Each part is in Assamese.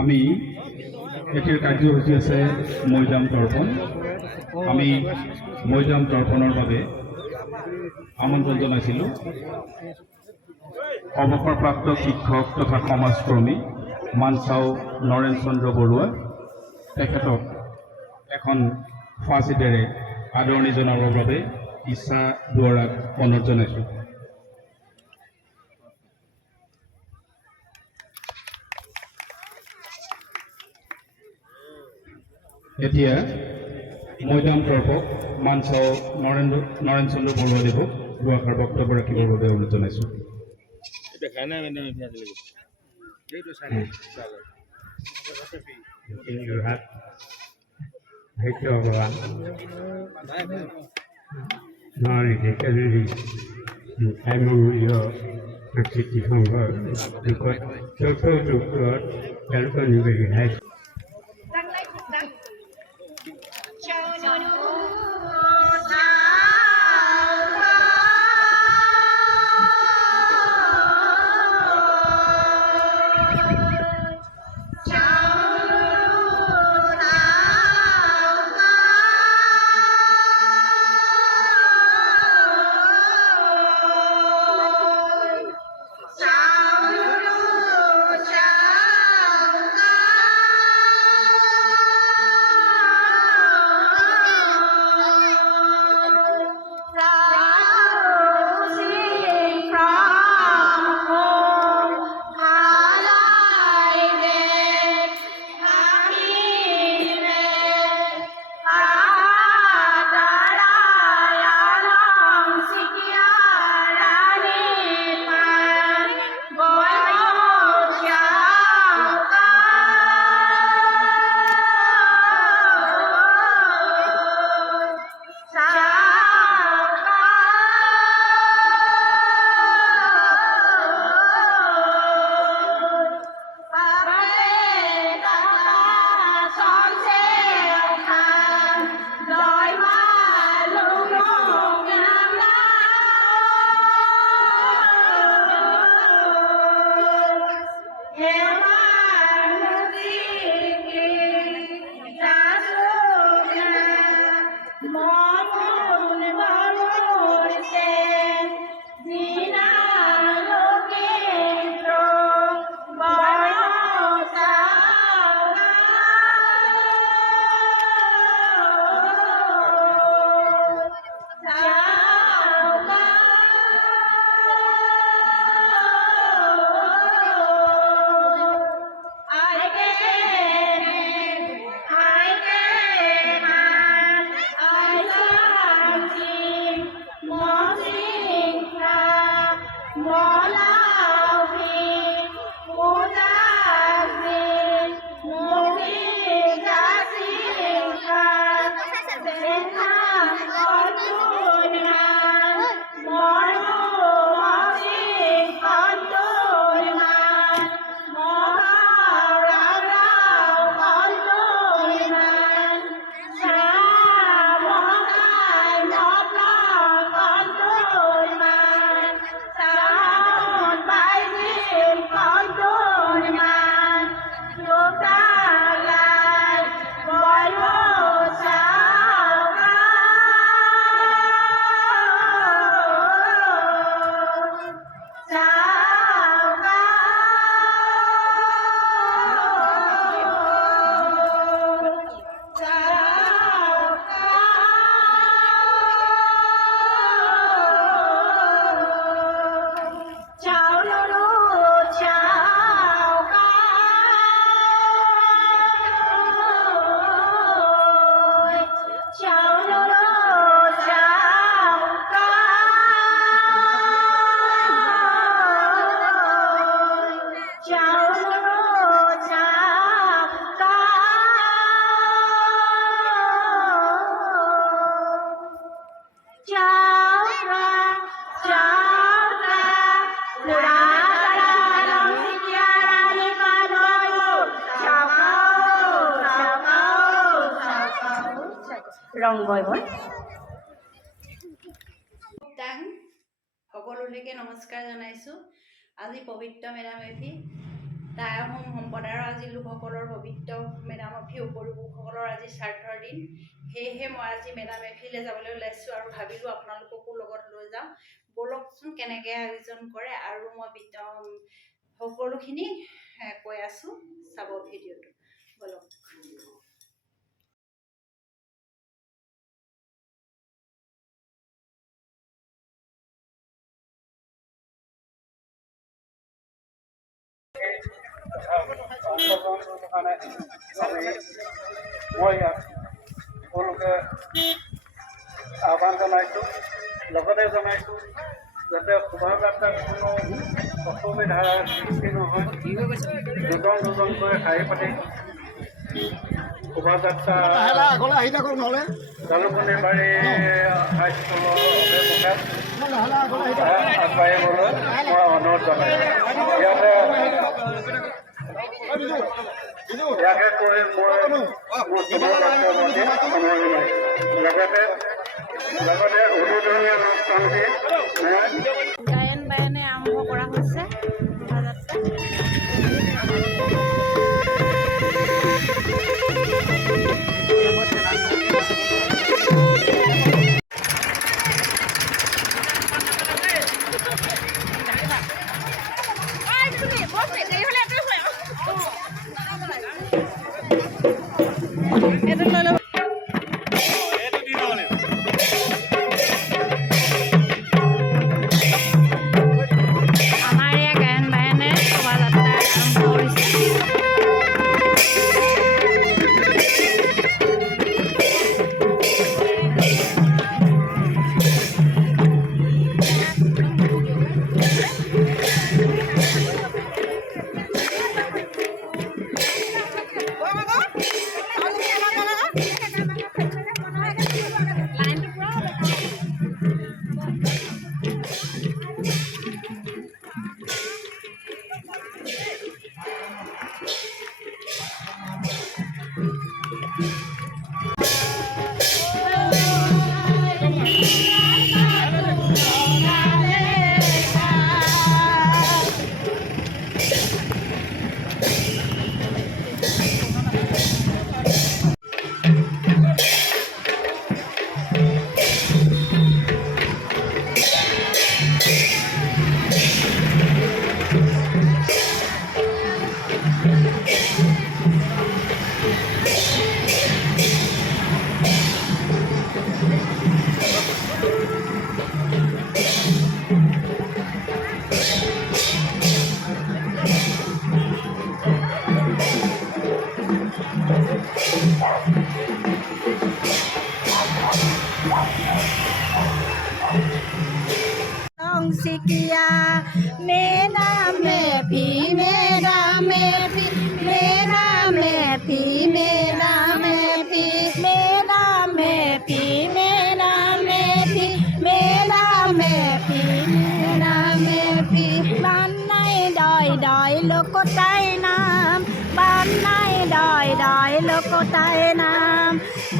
আমি এটিৰ কাৰ্যসূচী আছে মৈদাম তৰ্পণ। আমি মৈদাম তৰ্পণেৰ বাবে আমন্ত্ৰণ জানাইছিলো অবসৰপ্ৰাপ্ত শিক্ষক তথা সমাজকৰ্মী মানচাও নৰেন চন্দ্ৰ বৰুৱা। তেখেতক এখন ফাঁচিতেৰে আদৰণি জনাবৰ বাবে ইচ্ছা দুৱাৰাক অনুৰোধ জনাইছোঁ। এতিয়া মৈদাম তৰ্পক মানচাও নৰেন চন্দ্ৰ বৰুৱা দেৱক দুআষাৰ বক্তব্য ৰাখিবৰ বাবে অনুৰোধ জনাইছোঁ। সাংস্কৃতিক সংঘৰ তেওঁলোকৰ নিবেদন ৰং বয়বন সকলোলৈকে নমস্কাৰ জনাইছোঁ। আজি পবিত্ৰ মেডামেফি টাই আহোম সম্প্ৰদায়ৰ আজি লোকসকলৰ পবিত্ৰ মেডাম এফি উপৰিভোগসকলৰ আজি শ্ৰাদ্ধৰ দিন। সেয়েহে মই আজি মেডাম এফিলৈ যাবলৈ ওলাইছোঁ আৰু ভাবিলোঁ আপোনালোককো লগত লৈ যাওঁ। ব'লকচোন কেনেকৈ আয়োজন কৰে আৰু মই সকলোখিনি কৈ আছোঁ, চাব ভিডিঅ'টো ব'লক। মই সকলোকে আহ্বান জনাইছোঁ, লগতে জনাইছোঁ যাতে শোভাযাত্ৰাত কোনো অসুবিধাৰ সৃষ্টি নহয়। দুজনকৈ শাৰী পাতি শোভাযাত্ৰা জালুকনী বাৰী হাইস্কুলৰ অভিমুখে আগবাঢ়িবলৈ মই অনুৰোধ জনাইছোঁ। ইয়াকে কৈ মই লগতে উদ্বোধনী অনুষ্ঠানটি গায়ন বায়নে আৰম্ভ কৰা হৈছে শোভাযাত্ৰা। सिकिया मेरा में भी मेरा में भी मेरा में भी मेरा में भी मेरा में भी मेरा में भी मेरा में भी मेरा में भी बान्नाई डाई डाई लोकोताई नाम बान्नाई डाई डाई लोकोताई नाम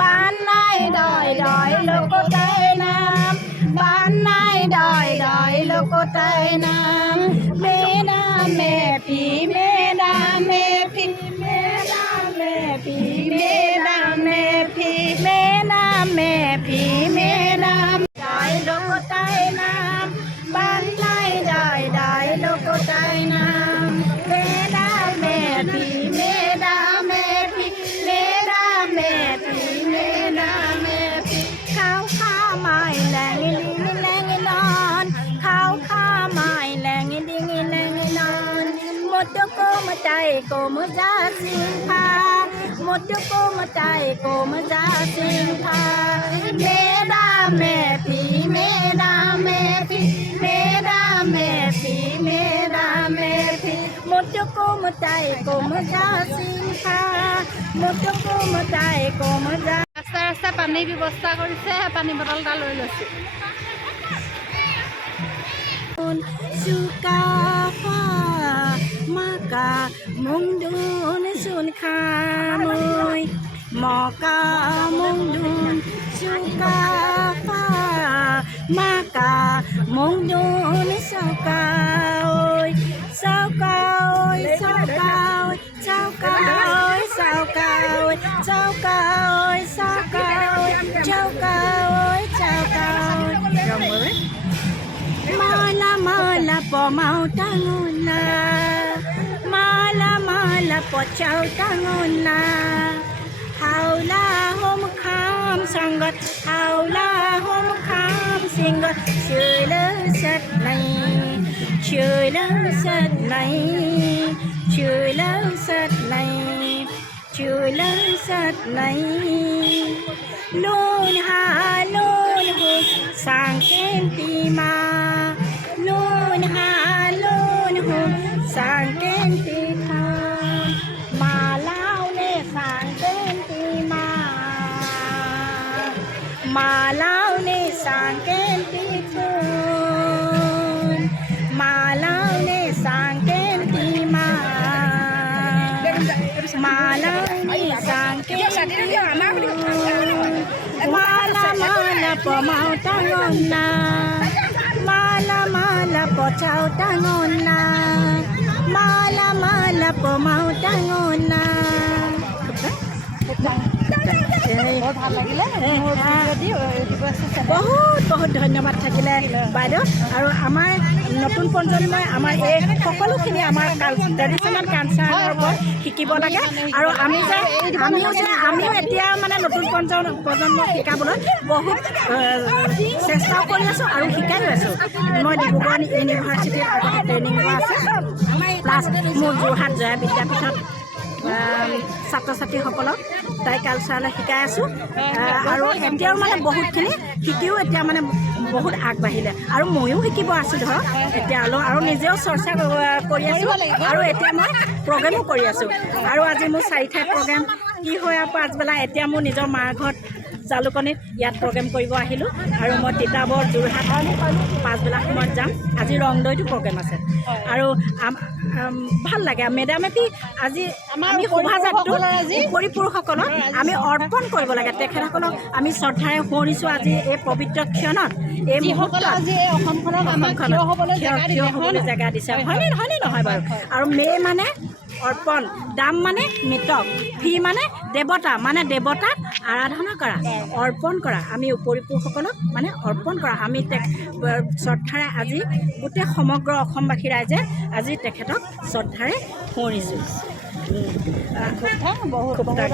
बान्नाई डाई डाई लोकोताई नाम बान्नाई डाई डाई लोकोताई नाम मेरा में भी मेरा में भी मेरा में भी मेरा में भी मेरा में भी मेरा डाई लोकोताई नाम बान्नाई डाई डाई लोकोताई नाम मेरा में भी मेरा में भी मेरा में भी मेरा में भी खाओ खा माई लैंगी लैंगी नॉन खाओ खा माई लैंगी डिंगी लैंगी नॉन मोटो को मचाए को मजा सिंहा मोटो को मचाए को मजा सिंहा मेरा में भी मेरा में भी मेरा में भी मेरा में भी मोटो को मचाए को मजा सिंहा मोटो को मचाए को मजा ৰাস্তা ৰাস্তা পানীৰ ব্যৱস্থা কৰিছে, পানী বটল এটা লৈ লৈছোঁ। Sukafa maka mungdun sun khamoy moka mungdun sukafa maka mungdun saukaoy saukaoy saukaoy pemau tangona mala pocau tangona haula hom kham sangat haula hom kham singat chơi lớn sat này chơi lớn sat này chơi lớn sat này chơi lớn sat này luôn ha luôn hu sang kem tima luôn ha luôn hu sang kem tima mà lao nè sang kem tima mà lao nè sang kem tima mà lao nè sang kem tima mà lao nè sang kem tima mala pemau tangona mala pocau tangona mala pemau tangona বহুত ধন্যবাদ থাকিলে বাইদেউ আৰু আমাৰ নতুন প্ৰজন্মই আমাৰ এই সকলোখিনি আমাৰ ট্ৰেডিশ্যনেল কালচাৰৰ ওপৰত শিকিব লাগে আৰু আমিও এতিয়া মানে নতুন প্ৰজন্মক শিকাবলৈ বহুত চেষ্টাও কৰি আছোঁ আৰু শিকাইও আছোঁ মই ডিব্ৰুগড় ইউনিভাৰ্চিটিত আগতে ট্ৰেইনিং লোৱা আছে প্লাছ মোৰ যোৰহাট জয়া বিদ্যাপীঠত ছাত্ৰ ছাত্ৰীসকলক তাই কালচাৰলৈ শিকাই আছোঁ আৰু এতিয়াও মানে বহুতখিনি শিকিও এতিয়া মানে বহুত আগবাঢ়িলে আৰু ময়ো শিকিব আছোঁ ধৰক এতিয়ালৈ আৰু নিজেও চৰ্চা কৰি আছোঁ আৰু এতিয়া মই প্ৰগ্ৰেমো কৰি আছোঁ আৰু আজি মোৰ 4 ঠাইত প্ৰগ্ৰেম কি হয় আৰু পাছবেলা এতিয়া মোৰ নিজৰ মাৰ ঘৰত জালুকনীত ইয়াত প্ৰগ্ৰেম কৰিব আহিলোঁ আৰু মই তিতাবৰ যোৰহাট পাছবেলা সময়ত যাম আজি ৰংদৈতো প্ৰগ্ৰেম আছে আৰু ভাল লাগে মেডাম এপি আজি আমি শোভাযাত্ৰাটো উপৰি পুৰুষসকলক আমি অৰ্পণ কৰিব লাগে তেখেতসকলক আমি শ্ৰদ্ধাৰে সোঁৱৰিছোঁ আজি এই পবিত্ৰ ক্ষণত এই মুহূৰ্তত আজি অসমখনক থিয় হ'বলৈ জেগা দিছে হয়নে নহয় বাৰু আৰু মে মানে অৰ্পণ দাম মানে মৃতক ফি মানে দেৱতা মানে দেৱতাক আৰাধনা কৰা অৰ্পণ কৰা আমি উপৰি পুৰুষসকলক মানে অৰ্পণ কৰা আমি শ্ৰদ্ধাৰে আজি গোটেই সমগ্ৰ অসমবাসী ৰাইজে আজি তেখেতক শ্ৰদ্ধাৰে সোঁৱৰিছোঁ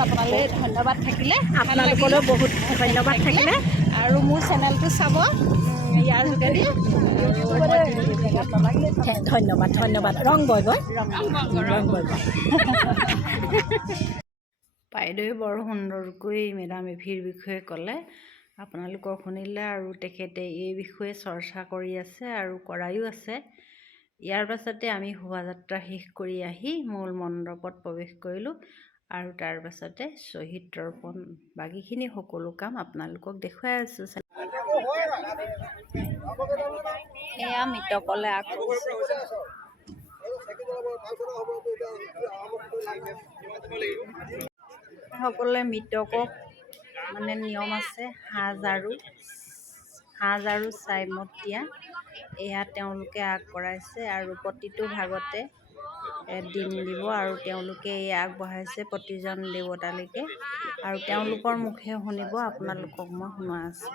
আপোনালৈ ধন্যবাদ থাকিলে আপোনালোকলৈও বহুত ধন্যবাদ থাকিলে আৰু মোৰ চেনেলটো চাব ইয়াৰ যোগেদি ধন্যবাদ ৰং বয় বাইদেৱে বৰ সুন্দৰকৈ মেডাম এফিৰ বিষয়ে ক'লে আপোনালোকৰ শুনিলে আৰু তেখেতে এই বিষয়ে চৰ্চা কৰি আছে আৰু কৰায়ো আছে ইয়াৰ পাছতে আমি শোভাযাত্ৰা শেষ কৰি আহি মূল মণ্ডপত প্ৰৱেশ কৰিলোঁ আৰু তাৰ পাছতে শ্বহীদ তৰ্পণ বাকীখিনি সকলো কাম আপোনালোকক দেখুৱাই আছোঁ এয়া মৃতকলে সকলোৱে মৃতকক মানে নিয়ম আছে সাজ আৰু ছাইমত দিয়া এয়া তেওঁলোকে আগবঢ়াইছে আৰু প্ৰতিটো ভাগতে দিন দিব আৰু তেওঁলোকে এই আগবঢ়াইছে প্ৰতিজন দেৱতালৈকে আৰু তেওঁলোকৰ মুখে শুনিব আপোনালোকক মই শুনোৱা আছোঁ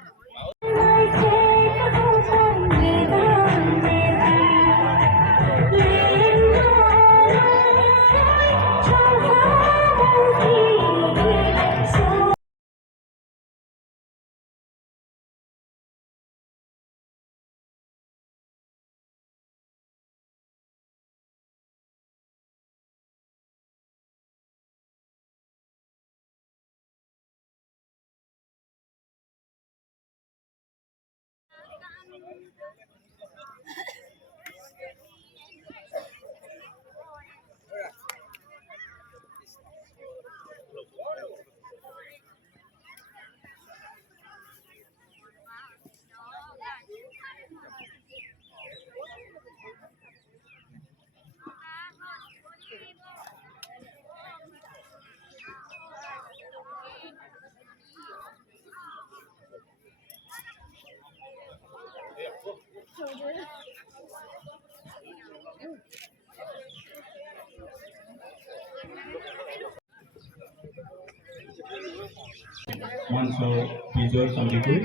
মঞ্চ বিজয় চন্দিকৈ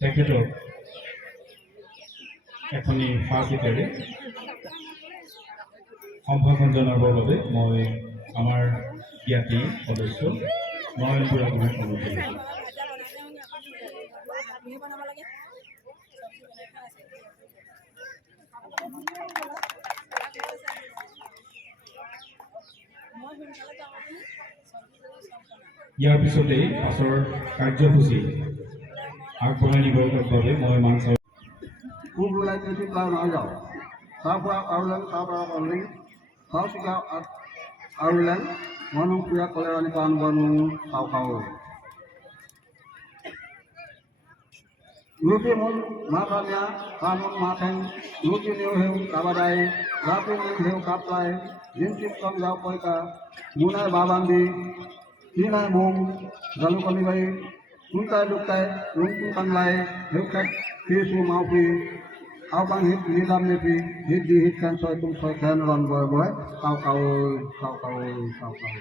তেখেতক এখনি ফাঁকিতেৰে সম্ভাষণ জনাবৰ বাবে মই আমাৰ জ্ঞাতি সদস্য নয়ন বুঢ়াগোহাঁইক অনুৰোধ কৰিছোঁ। ইয়াৰ পিছতেই পাছৰ কাৰ্যসূচী আগবঢ়াই নিবৰ বাবে মই মানচাও খুব ওলাই কিছু তাৰ নহয় যাওঁ তাৰ পৰা আৰুলেন তাৰ পৰা কলিং চাওঁ চিকা আৰুলেন মনো পুৰা কলে ৰাণী পাণ বনো চাওঁ খাওঁ লুটি মন মা কানিয়া কানুন মা ঠেং লুটি নিউ হেউ কাবাদাই রাপি নিউ হেউ কাপলাই জিনচিত কম যাও পয়কা মুনাই বাবান্দি তিনাই মুং জালু কলিবাই তুলতাই লুকতাই রুংটু কাংলাই হেউখাত ফিসু মাউফি আওপাং হিত নিলাম নেপি হিত দি হিত খান ছয় তুম ছয় খান রন বয় বয় কাউ কাউ কাউ কাউ কাউ কাউ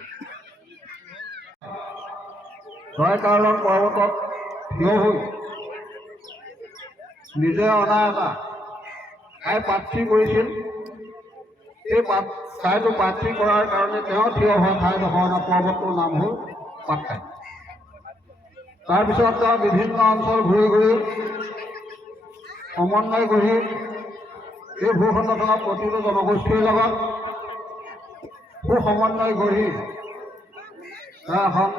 ছয় কারণ পর্বতত থিয় হৈ নিজে অনা এটা ঠাই প্ৰাৰ্থী কৰিছিল এই ঠাইটো প্ৰাৰ্থী কৰাৰ কাৰণে তেওঁ থিয় হোৱা ঠাইডোখৰ পৰ্বতটোৰ নাম হ'ল পাটকাই। তাৰপিছত তেওঁ বিভিন্ন অঞ্চল ঘূৰি ঘূৰি সমন্বয় গঢ়ি এই ভূখণ্ডখনৰ প্ৰতিটো জনগোষ্ঠীৰ লগত সুসমন্বয় গঢ়ি তেওঁ এখন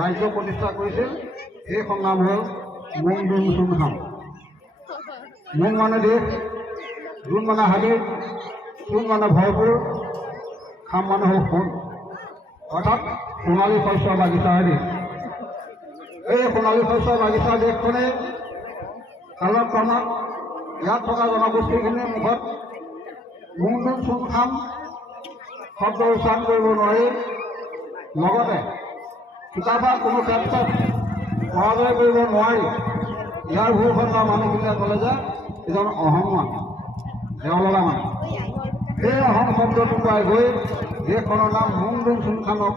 ৰাজ্য প্ৰতিষ্ঠা কৰিছিল। এইখন নাম হ'ল মুং দুং চুং হাম। মুং মানে দেশ, জুন মানে হাবি, চুন মানে ভৰপূৰ, খাম মানে হ'ল সোণ, অৰ্থাৎ সোণালী শস্যৰ বাগিচাৰ দেশ। এই সোণালী শস্যৰ বাগিচাৰ দেশখনে কালক্ৰমত ইয়াত থকা জনগোষ্ঠীখিনিৰ মুখত মুং দুং চুং খাম শব্দ উচ্চাৰণ কৰিব নোৱাৰি, লগতে কিতাপৰ কোনো ক্ষেত্ৰত পৰাজয় কৰিব নোৱাৰি ইয়াৰ ভূখণ্ডৰ মানুহখিনিয়ে ক'লে যে এজন অহং মানুহ, দেওলগা মানুহ। সেই অহং শব্দটো পাই গৈ দেশখনৰ নাম মুং দুং চুংখামৰ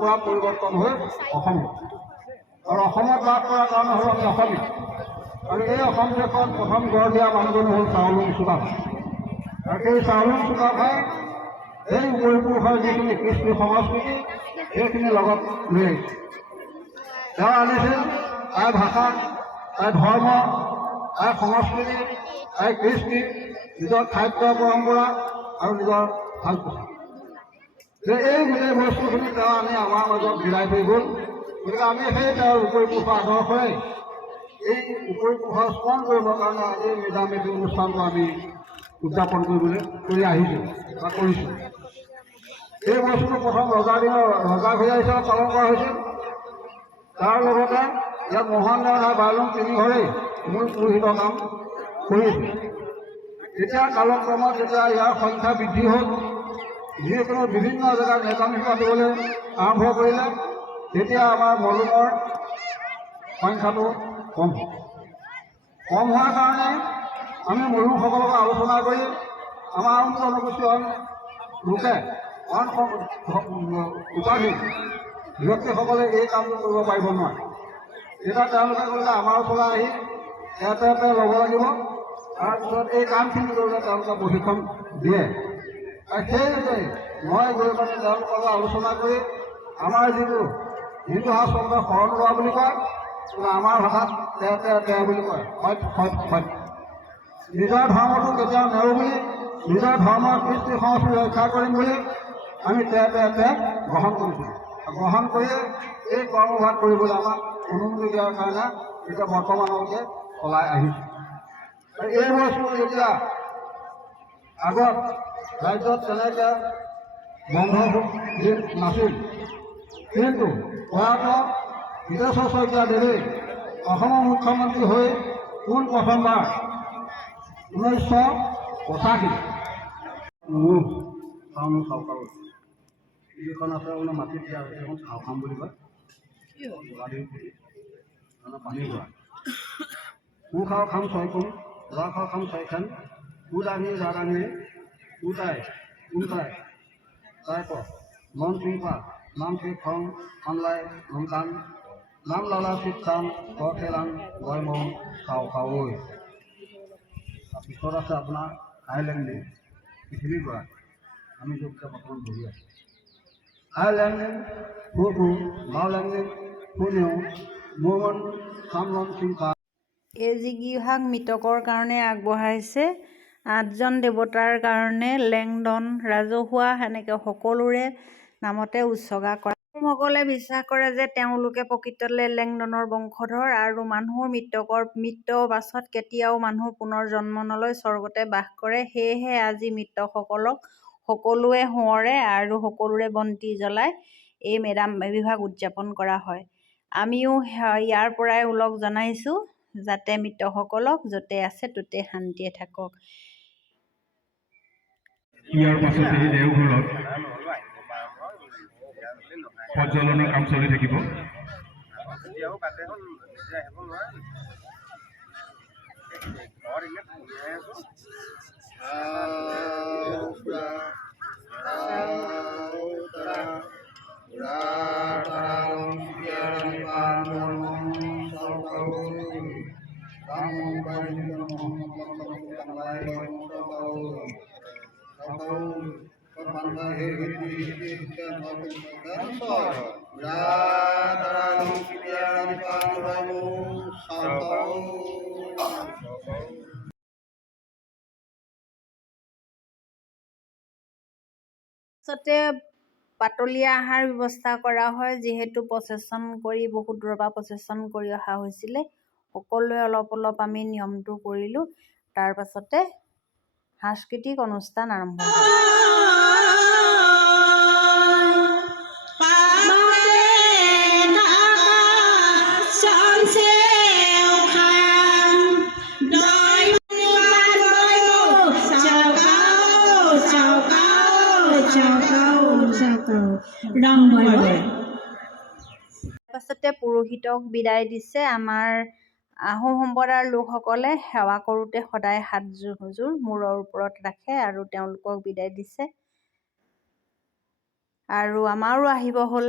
পৰা পৰিৱৰ্তন হৈ অসম, আৰু অসমত বাস কৰাৰ কাৰণে হ'ল আমি অসমীয়া। আৰু এই অসম দেশত প্ৰথম গঢ় দিয়া মানুহজনে হ'ল চাওলুং চুকাফা। আৰু সেই চাওলুং চুকাফাই এই উপৰিপুৰুষৰ যিখিনি কৃষ্টি সংস্কৃতি সেইখিনি লগত লৈ আহিছে। তেওঁ আনিছিল তাৰ ভাষা, তাৰ ধৰ্ম, তাৰ সংস্কৃতি, তাৰ কৃষ্টি, নিজৰ খাদ্য পৰম্পৰা আৰু নিজৰ ভাল পোছাক। এই গোটেই বস্তুখিনি তেওঁ আনি আমাৰ মাজত বিলাই থৈ গ'ল। গতিকে আমি সেই তেওঁৰ উপৰিপুৰুষৰ আদৰ্শৰে এই উপৰিপুৰুষৰ স্মৰণ কৰিবৰ কাৰণে আজি মেডাম মেফি অনুষ্ঠানটো আমি উদযাপন কৰি আহিছোঁ বা কৰিছোঁ। এই বস্তুটো প্ৰথম ৰজা ঘূৰি হিচাপে পালন কৰা হৈছিল। তাৰ লগতে ইয়াত মোহন নেওঁতা বায়লুং তিনিঘৰেই মূল পুৰোহিতৰ কাম কৰিছিল। এতিয়া কালক্ৰমত যেতিয়া ইয়াৰ সংখ্যা বৃদ্ধি হ'ল, যিকোনো বিভিন্ন জেগাত নেতামী পাতিবলৈ আৰম্ভ কৰিলে, তেতিয়া আমাৰ মলুঙৰ সংখ্যাটো কম হ'ল। কম হোৱাৰ কাৰণে আমি মলুঙসকলক আলোচনা কৰি আমাৰ আন জনগোষ্ঠী লোকে আন উপাধি ব্যক্তিসকলে এই কামটো কৰিব পাৰিব নোৱাৰে। তেতিয়া তেওঁলোকে ক'লে আমাৰ ওচৰলৈ আহি এটা ল'ব লাগিব, তাৰপিছত এই কামখিনি কৰিলে তেওঁলোকে প্ৰশিক্ষণ দিয়ে। আৰু সেইবাবে মই গৈ পালে তেওঁলোকৰ লগত আলোচনা কৰি আমাৰ যিটো হিন্দু শাস্ত্ৰমতে শৰণ লোৱা বুলি কয়, আমাৰ ভাষাত তে বুলি কয়, নিজৰ ধৰ্মটো কেতিয়াও নেৰোঁ বুলি, নিজৰ ধৰ্মৰ কৃষ্টি সংস্কৃতি ৰক্ষা কৰিম বুলি আমি তে গ্ৰহণ কৰিছিলোঁ। গ্ৰহণ কৰি এই কৰ্মভাগ কৰিবলৈ আমাক অনুমতি দিয়াৰ কাৰণে এতিয়া বৰ্তমানলৈকে চলাই আহিছোঁ। আৰু এই বস্তু যেতিয়া আগত ৰাজ্যত তেনেকৈ বন্ধ নাছিল, কিন্তু প্ৰয়াত হিতেশ্বৰ শইকীয়া দেৱে অসমৰ মুখ্যমন্ত্ৰী হৈ পোন প্ৰথমবাৰ 1985 চাউকাও যিখন আছে আপোনাৰ মাটিত দিয়া আছে, সেইখন চাও খাম বুলি কয়, পানী যোৱা কু খাওঁ খাম ছয় কোণ, ৰা খাওঁ খাম ছয় খান, কু দাঙি ৰা দাঙি কুটাই কোনটাই তাই পথ মন চিংপা নাম ঠিক খং অনলাই নংকান নাম লালা চিত কান খেলাং গয় মং খাওঁ খাওঁ। পিছত আছে আপোনাৰ আই লেণ্ডলিং পৃথিৱীৰ পৰা আমি য'ত বৰ্তমান বহি আছোঁ আই লেণ্ডলিং ফু লাও লেণ্ডলিং ফুনেও মোমন চামলন চিংকা। এই যিগিভাগ মৃতকৰ কাৰণে আগবঢ়াইছে 8জন দেৱতাৰ কাৰণে লেংডন ৰাজহুৱা সেনেকৈ সকলোৰে নামতে উৎসৰ্গা কৰা। সকলে বিশ্বাস কৰে যে তেওঁলোকে প্ৰকৃততে লেংডনৰ বংশধৰ আৰু মানুহৰ মৃত্যুৰ পাছত কেতিয়াও মানুহ পুনৰ জন্ম নলয়, স্বৰ্গতে বাস কৰে। সেয়েহে আজি মৃতকসকলক সকলোৱে সোঁৱৰে আৰু সকলোৰে বন্তি জ্বলাই এই মেডাম মে' ভাগ উদযাপন কৰা হয়। আমিও ইয়াৰ পৰাই ওলগ জনাইছোঁ যাতে মৃতকসকলক য'তে আছে ত'তে শান্তিয়ে থাকক। ইয়াৰ পাছতে দেওঘৰত প্ৰজ্বলনৰ কাম চলি থাকিব। পাছতে পাতলীয়া আহাৰ ব্যৱস্থা কৰা হয়, যিহেতু প্ৰচেছন কৰি বহুত দূৰৰ পৰা প্ৰচেছন কৰি অহা হৈছিলে। সকলোৱে অলপ আমি নিয়মটো কৰিলোঁ। তাৰ পাছতে সাংস্কৃতিক অনুষ্ঠান আৰম্ভ হয়। পাছতে পুৰোহিতক বিদায় দিছে। আমাৰ আহোম সম্প্ৰদায়ৰ লোকসকলে সেৱা কৰোঁতে সদায় হাতযোৰ মূৰৰ ওপৰত ৰাখে আৰু তেওঁলোকক বিদায় দিছে। আৰু আমাৰো আহিব হ'ল।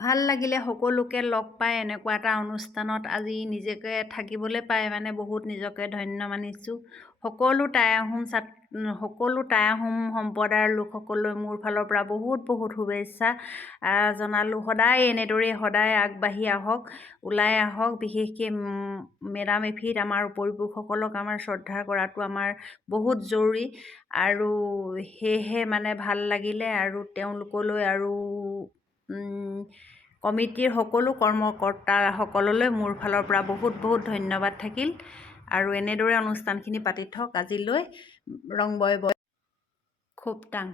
ভাল লাগিলে সকলোকে লগ পাই এনেকুৱা এটা অনুষ্ঠানত আজি নিজকে থাকিবলৈ পাই মানে বহুত নিজকে ধন্য মানিছোঁ। সকলো টাই আহোম সম্প্ৰদায়ৰ লোকসকললৈ মোৰ ফালৰ পৰা বহুত শুভেচ্ছা জনালোঁ। সদায় এনেদৰেই সদায় আগবাঢ়ি আহক, ওলাই আহক। বিশেষকৈ মেডাম মে' ফিত আমাৰ পৰিপুৰুষসকলক আমাৰ শ্ৰদ্ধা কৰাটো আমাৰ বহুত জৰুৰী আৰু সেয়েহে মানে ভাল লাগিলে আৰু তেওঁলোকলৈ আৰু কমিটিৰ সকলো কৰ্মকৰ্তাসকললৈ মোৰ ফালৰ পৰা বহুত ধন্যবাদ থাকিল আৰু এনেদৰে অনুষ্ঠানখিনি পাতি থওক। আজিলৈ ৰং বয় খুব টাং।